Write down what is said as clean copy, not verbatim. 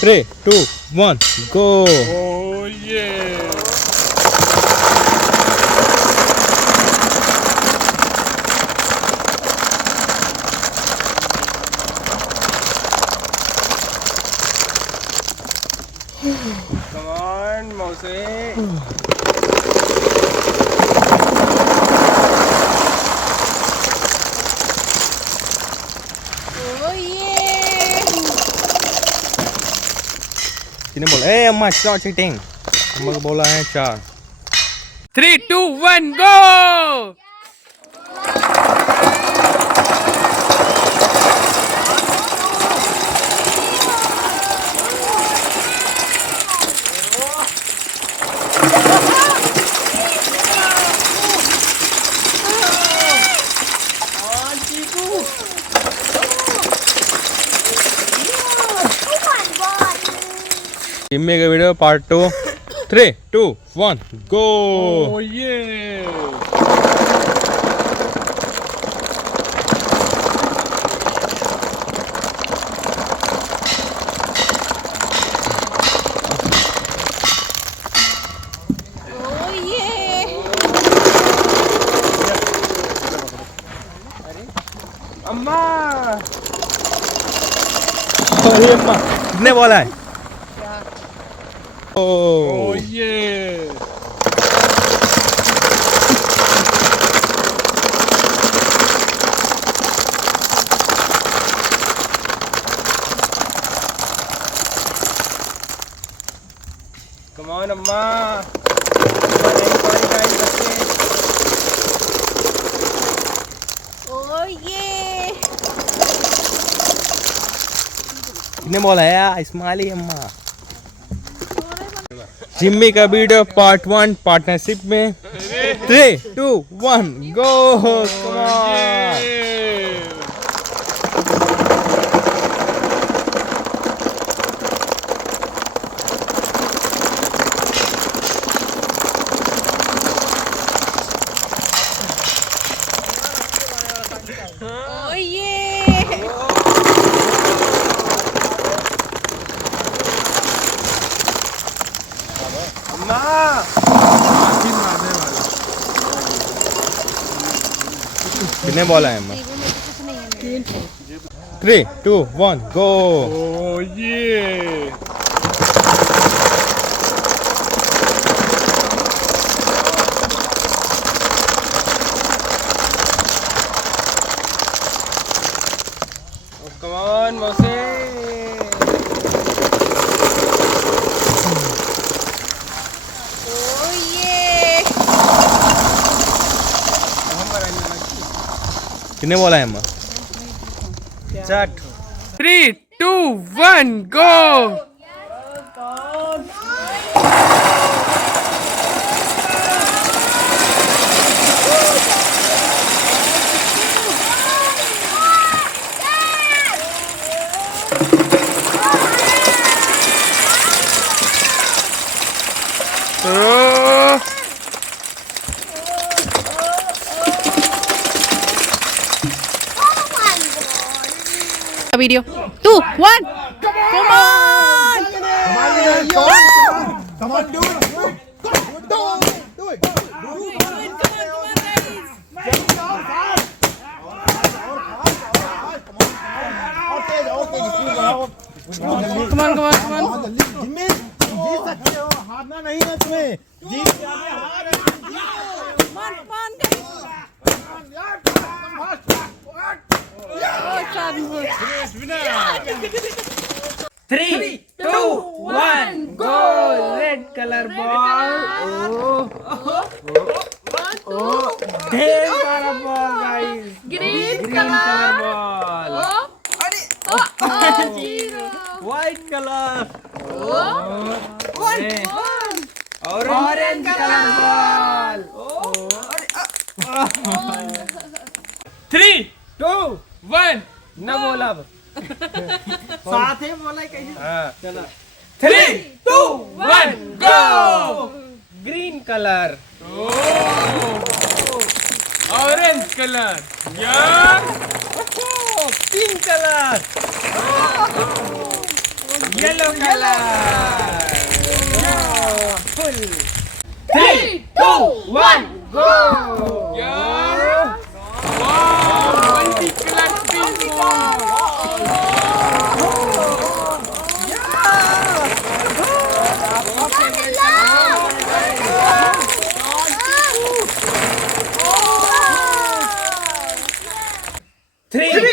3, 2, 1, go. Oh yeah. Come on, Mose. Oh yeah. किसने बोला ए अम्मा स्टॉप चीटिंग अम्मा को बोला है 4 3, 2, 1, go! जिम्मी का video part 2 3, 2, 1, go. Oh yeah. Oh yeah. अम्मा. अरे अम्मा किसने बोला है Oh yeah. Come on, अम्मा. Oh yeah. किसने बोला है यार इस्माइली अम्मा जिम्मी का वीडियो पार्ट 1 पार्टनरशिप में 3, 2, 1, go. Come on. Oh yeah. अम्मा. किसने बोला है अम्मा 3, 2, 1, go. Oh yeah. Oh, come on, Mose. Oh yeah. किसने बोला है अम्मा 3, 2, 1, go! Oh. Video. 2, 1. Come on. Come on, do it. Do it. Come on. Jimmy जीत सकते हो हारना नहीं है तुम्हें जीत जाने हार Three, two, one, go! Red color ball. Oh, ढेर सारा ball guys. Green color ball. white color Orange color ball. 3, 2, 1. ना बोला अब. साथ ही बोला कैसे चलो 3, 2, 1, go! Green color. Orange color. Yeah. Pink color. Yellow color. Full. 3, 2, 1, go. Yeah. Wow. Multi-color ping pong. Three,